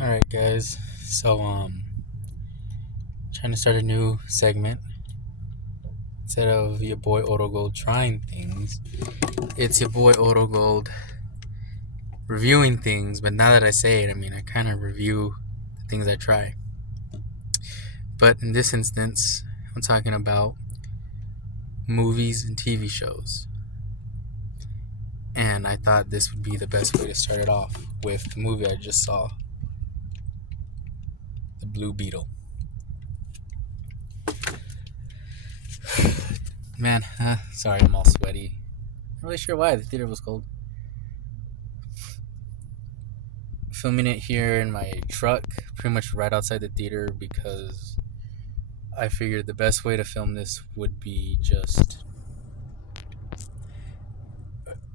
All right, guys. So, trying to start a new segment instead of your boy Oro Gold trying things. It's your boy Oro Gold reviewing things. But now that I say it, I kind of review the things I try. But in this instance, I'm talking about movies and TV shows. And I thought this would be the best way to start it off with the movie I just saw, The Blue Beetle. Man, sorry, I'm all sweaty. Not really sure why. The theater was cold. Filming it here in my truck, pretty much right outside the theater, because I figured the best way to film this would be just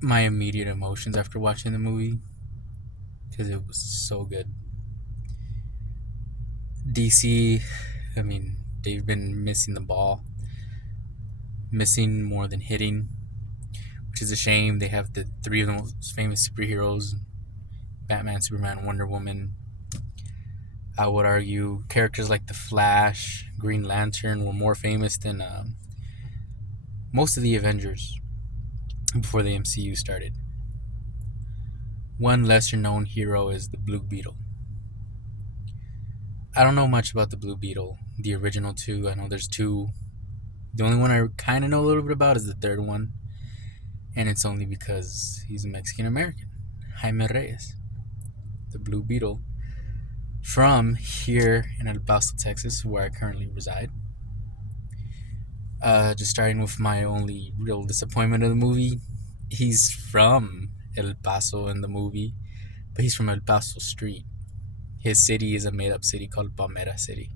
my immediate emotions after watching the movie, because it was so good. DC, they've been missing the ball, missing more than hitting, which is a shame. They have the three of the most famous superheroes: Batman, Superman, Wonder Woman. I would argue characters like the Flash, Green Lantern were more famous than most of the Avengers before the MCU started. One lesser known hero is the Blue Beetle. I don't know much about the Blue Beetle, the original two. I know there's two. The only one I kind of know a little bit about is the third one, and it's only because he's a Mexican American, Jaime Reyes, the Blue Beetle, from here in El Paso, Texas, where I currently reside. Just starting with my only real disappointment of the movie, he's from El Paso in the movie, but he's from El Paso Street. His city is a made-up city called Palmera City.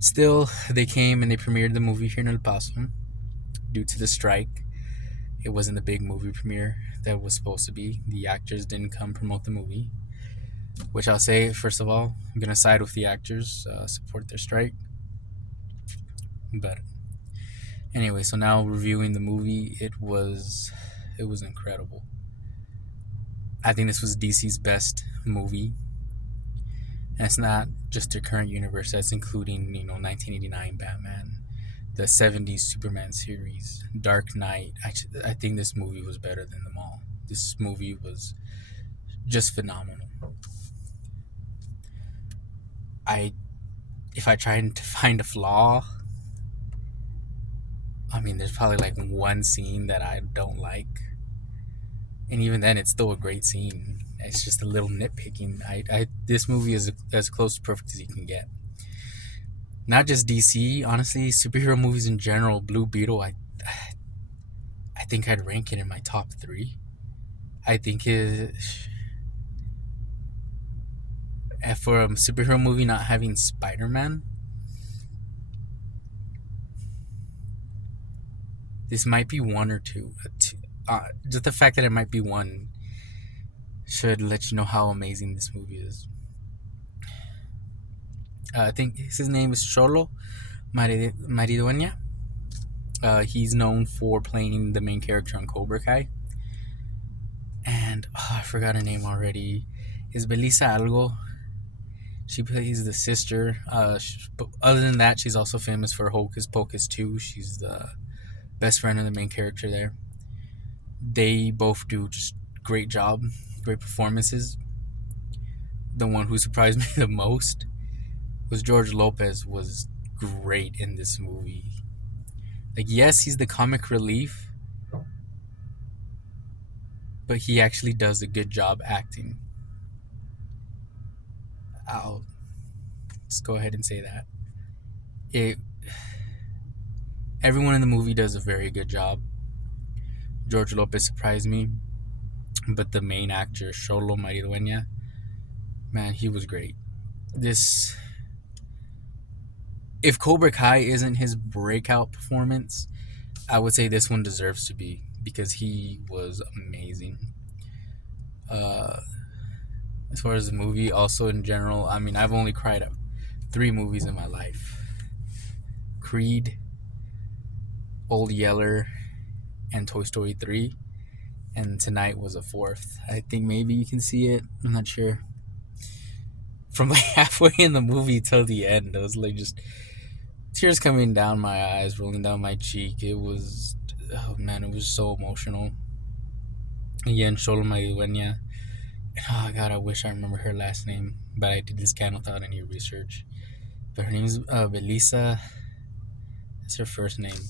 Still, they came and they premiered the movie here in El Paso. Due to the strike, it wasn't the big movie premiere that it was supposed to be. The actors didn't come promote the movie, which I'll say, first of all, I'm going to side with the actors, support their strike. But anyway, so now reviewing the movie, it was incredible. I think this was DC's best movie. And it's not just their current universe, that's including, 1989 Batman, the 70s Superman series, Dark Knight. I think this movie was better than them all. This movie was just phenomenal. If I try to find a flaw, there's probably like one scene that I don't like. And even then, it's still a great scene. It's just a little nitpicking. This movie is as close to perfect as you can get. Not just DC, honestly, superhero movies in general. Blue Beetle, I think I'd rank it in my top 3. I think for a superhero movie not having Spider-Man, this might be one or two. Just the fact that it might be one should let you know how amazing this movie is. I think his name is Cholo Maridueña. He's known for playing the main character on Cobra Kai. And I forgot her name already. Is Belisa Algo? She plays the sister. But other than that, she's also famous for Hocus Pocus 2. She's the best friend of the main character there. They both do just great job, great performances. The one who surprised me the most was George Lopez. Was great in this movie. Like, yes, he's the comic relief, but he actually does a good job acting. I'll just go ahead and say that. Everyone in the movie does a very good job. George Lopez surprised me, but the main actor, Xolo Maridueña, man, he was great. If Cobra Kai isn't his breakout performance, I would say this one deserves to be, because he was amazing. As far as the movie, also in general, I've only cried at 3 movies in my life: Creed, Old Yeller, and Toy Story 3. And tonight was a 4th. I think maybe you can see it. I'm not sure. from like halfway in the movie till the end. I was like just tears coming down my eyes, rolling down my cheek. It was, oh man, it was so emotional. Again, Sholma Iwenya. Oh god, I wish I remember her last name, but I did this scan without any research. But her name is Belisa. That's her first name.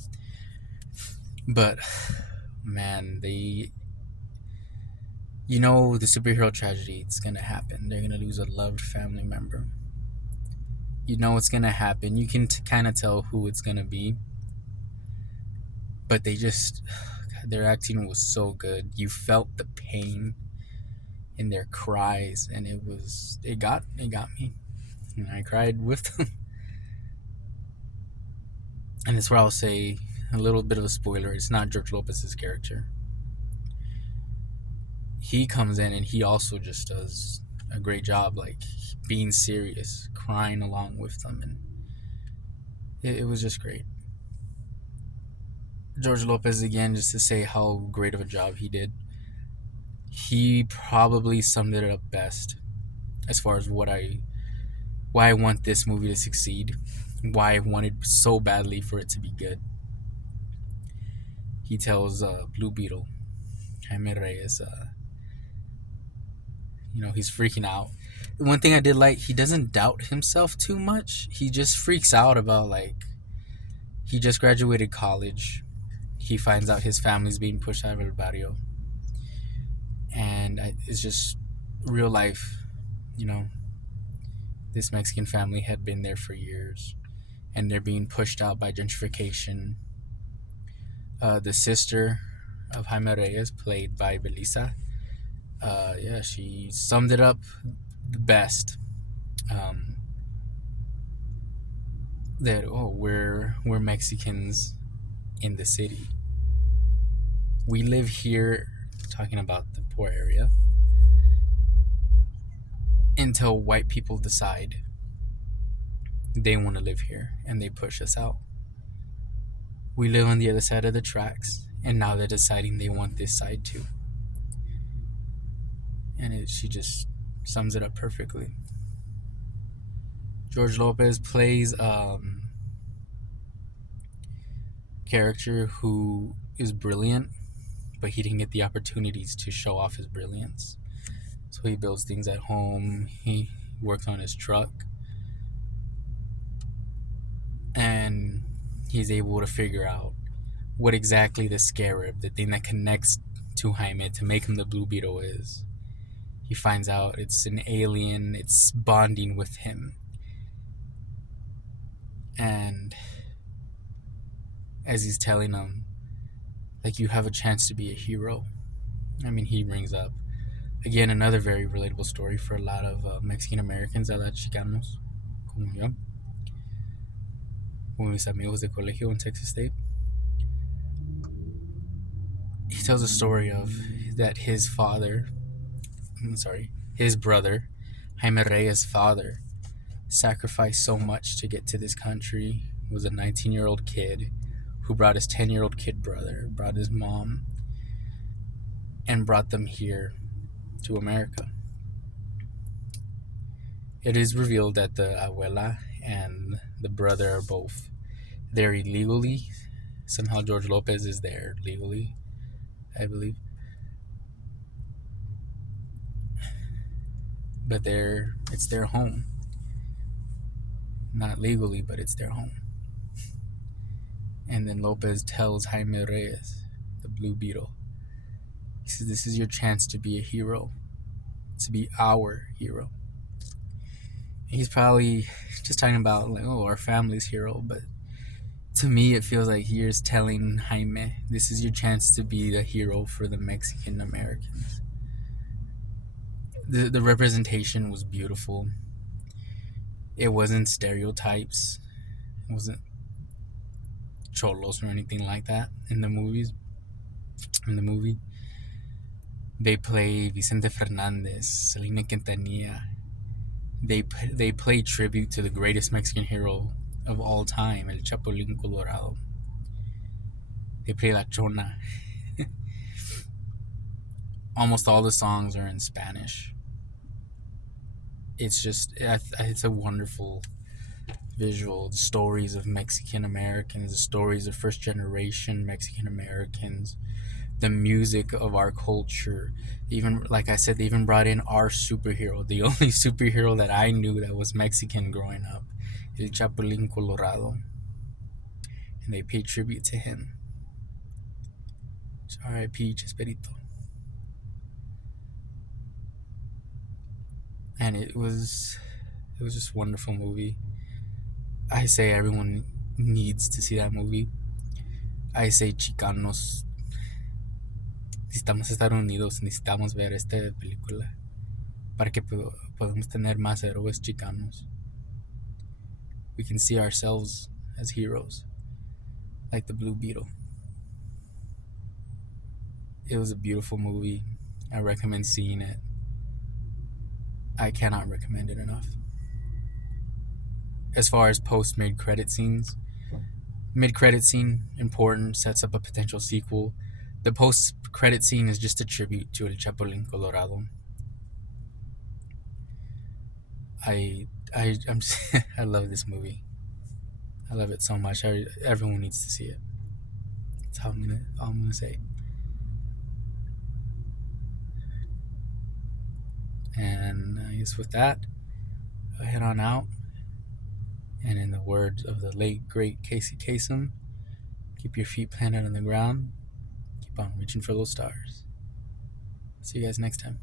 But man, the superhero tragedy. It's gonna happen. They're gonna lose a loved family member. You know it's gonna happen. You can kind of tell who it's gonna be, but they just their acting was so good. You felt the pain in their cries, and it got me. And I cried with them. And that's where I'll say a little bit of a spoiler. It's not George Lopez's character. He comes in and he also just does a great job, like being serious, crying along with them, and it was just great. George Lopez again, just to say how great of a job he did. He probably summed it up best as far as why I want this movie to succeed, why I wanted so badly for it to be good. He tells Blue Beetle, Jaime Reyes, he's freaking out. One thing I did like, he doesn't doubt himself too much. He just freaks out about, like, he just graduated college. He finds out his family's being pushed out of el barrio. And it's just real life, you know. This Mexican family had been there for years, and they're being pushed out by gentrification. The sister of Jaime Reyes, played by Belisa, yeah, she summed it up the best. Um, that we're Mexicans in the city. We live here, talking about the poor area, until white people decide they want to live here and they push us out. We live on the other side of the tracks, and now they're deciding they want this side too. And she just sums it up perfectly. George Lopez plays character who is brilliant, but he didn't get the opportunities to show off his brilliance. So he builds things at home. He works on his truck, and he's able to figure out what exactly the scarab, the thing that connects to Jaime to make him the Blue Beetle, is. He finds out it's an alien. It's bonding with him. And as he's telling him, like, you have a chance to be a hero. I mean, he brings up, again, another very relatable story for a lot of Mexican Americans, a la Chicanos, como yo, como mis amigos de colegio in Texas State. He tells a story of that his brother, Jaime Reyes' father, sacrificed so much to get to this country. He was a 19-year-old kid who brought his 10-year-old kid brother, brought his mom, and brought them here to America. It is revealed that the abuela and the brother are both there illegally. Somehow George Lopez is there legally, I believe. But it's their home. Not legally, but it's their home. And then Lopez tells Jaime Reyes, the Blue Beetle, he says, this is your chance to be a hero, to be our hero. And he's probably just talking about, like, oh, our family's hero, but to me it feels like he's telling Jaime, this is your chance to be the hero for the Mexican Americans. The representation was beautiful. It wasn't stereotypes. It wasn't cholos or anything like that in the movie. They play Vicente Fernandez, Selena Quintanilla. They play tribute to the greatest Mexican hero of all time, El Chapulín Colorado. They play La Chona. Almost all the songs are in Spanish. it's a wonderful visual. The stories of Mexican Americans, the stories of first generation Mexican Americans, the music of our culture. Even like I said, they even brought in our superhero, the only superhero that I knew that was Mexican growing up, El Chapulín Colorado, and they paid tribute to him. So R.I.P. Chespirito. And it was just a wonderful movie. I say everyone needs to see that movie. I say Chicanos, necesitamos estar unidos, necesitamos ver esta película para que podamos tener más héroes chicanos. We can see ourselves as heroes, like the Blue Beetle. It was a beautiful movie. I recommend seeing it. I cannot recommend it enough. As far as post mid-credit scenes, mid-credit scene, important, sets up a potential sequel. The post-credit scene is just a tribute to El Chapulín Colorado. I'm I love this movie. I love it so much. Everyone needs to see it. That's all I'm gonna say. And I guess with that, I'll head on out. And in the words of the late great Casey Kasem, keep your feet planted on the ground. Keep on reaching for those stars. See you guys next time.